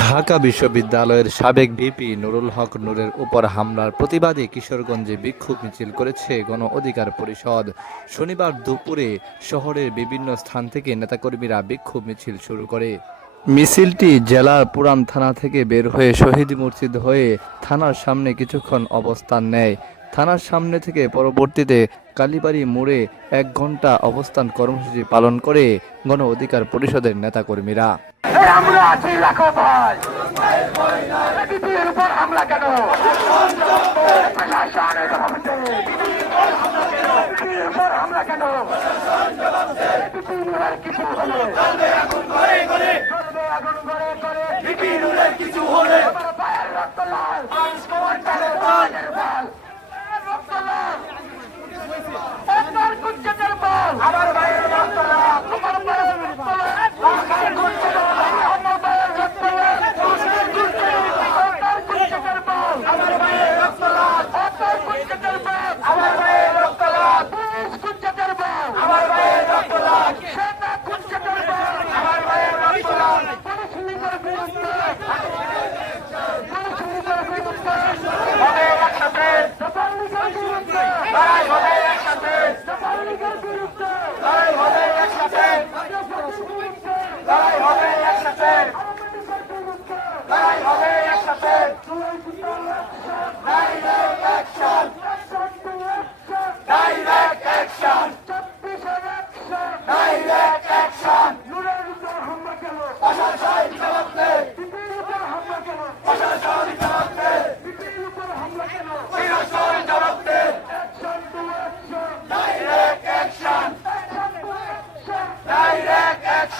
ঢাকা বিশ্ববিদ্যালয়ের সাবেক ভিপি নুরুল হক নূরের উপর হামলার প্রতিবাদে কিশোরগঞ্জে বিক্ষোভ মিছিল করেছে গণ অধিকার পরিষদ। শনিবার দুপুরে শহরের বিভিন্ন স্থান থেকে নেতাকর্মীরা বিক্ষোভ মিছিল শুরু করে। মিছিলটি জেলার পুরান থানা থেকে বের হয়ে শহীদ মসজিদ হয়ে থানার সামনে কিছুক্ষণ অবস্থান নেয়। থানার সামনে থেকে পরবর্তীতে কালীবাড়ি মোড়ে এক ঘণ্টা অবস্থান কর্মসূচি পালন করে গণ অধিকার পরিষদের নেতাকর্মীরা। কর্মীরা কিছু হলে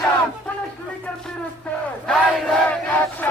action! Finish legal বিরুদ্ধে! Direct action!